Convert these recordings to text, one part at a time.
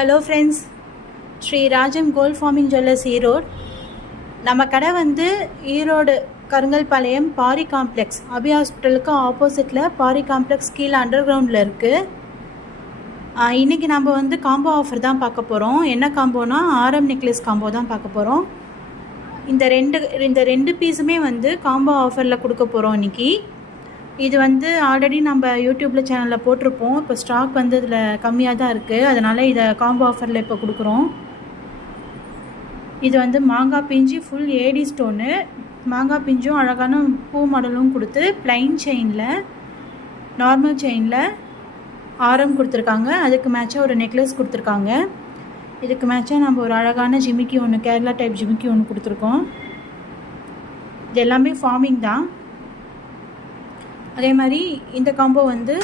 Hello friends, Sri Rajam gold farming jewellers Erode. நம்ம கடை வந்து ஈரோடு கருங்கல்பாளையம் பாரி காம்ப்ளெக்ஸ் அபி ஹாஸ்பிட்டலுக்கு ஆப்போசிட்டில் பாரி காம்ப்ளெக்ஸ் கீழே அண்டர் கிரவுண்டில் இருக்குது. இன்றைக்கி நம்ம வந்து காம்போ ஆஃபர் தான் பார்க்க போகிறோம். என்ன காம்போனா ஆரம் நெக்லஸ் காம்போ தான் பார்க்க போகிறோம். இந்த ரெண்டு பீஸுமே வந்து காம்போ ஆஃபரில் கொடுக்க போகிறோம் இன்றைக்கி. இது வந்து ஆல்ரெடி நம்ம யூடியூப்பில் சேனலில் போட்டிருப்போம். இப்போ ஸ்டாக் வந்து இதில் கம்மியாக தான் இருக்குது, அதனால் இதை காம்போ ஆஃபரில் இப்போ கொடுக்குறோம். இது வந்து மாங்காய் பிஞ்சு ஃபுல் ஏடி ஸ்டோனு, மாங்காய் பிஞ்சும் அழகான பூ மாடலும் கொடுத்து ப்ளைன் செயினில் நார்மல் செயினில் ஆரம் கொடுத்துருக்காங்க. அதுக்கு மேட்சாக ஒரு நெக்லஸ் கொடுத்துருக்காங்க. இதுக்கு மேட்சாக நம்ம ஒரு அழகான ஜிமிக்கி ஒன்று, கேரளா டைப் ஜிமிக்கி ஒன்று கொடுத்துருக்கோம். இது எல்லாமே ஃபார்மிங் தான். அதே மாதிரி இந்த காம்போ வந்து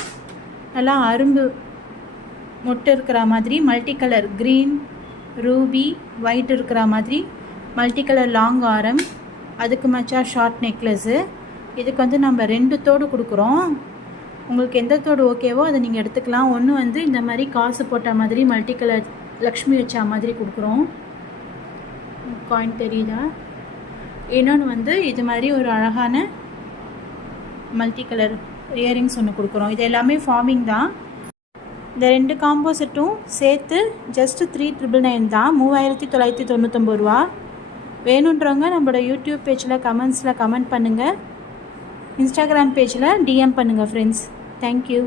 நல்லா அரும்பு மொட்டு இருக்கிற மாதிரி multi colour green, Ruby, white இருக்கிற மாதிரி மல்டி கலர் லாங் ஆரம், அதுக்கு மேட்சாக ஷார்ட் நெக்லஸ்ஸு. இதுக்கு வந்து நம்ம 2 தோடு கொடுக்குறோம். உங்களுக்கு எந்த தோடு ஓகேவோ அதை நீங்கள் எடுத்துக்கலாம். ஒன்று வந்து இந்த மாதிரி காசு போட்ட மாதிரி மல்டி கலர் லக்ஷ்மி வச்சா மாதிரி கொடுக்குறோம். காயின் தெரியுதா? இன்னொன்று வந்து இது மாதிரி ஒரு அழகான மல்டி கலர் இயரிங்ஸ் ஒன்று கொடுக்குறோம். இது எல்லாமே ஃபார்மிங் தான். இந்த 2 காம்போ செட்டும் சேர்த்து ஜஸ்ட் 3999 தான், 3999 ரூபா. வேணுன்றவங்க நம்மளோட யூடியூப் பேஜில் கமெண்ட்ஸில் கமெண்ட் பண்ணுங்கள், இன்ஸ்டாகிராம் பேஜில் டிஎம் பண்ணுங்கள் ஃப்ரெண்ட்ஸ். தேங்க்யூ.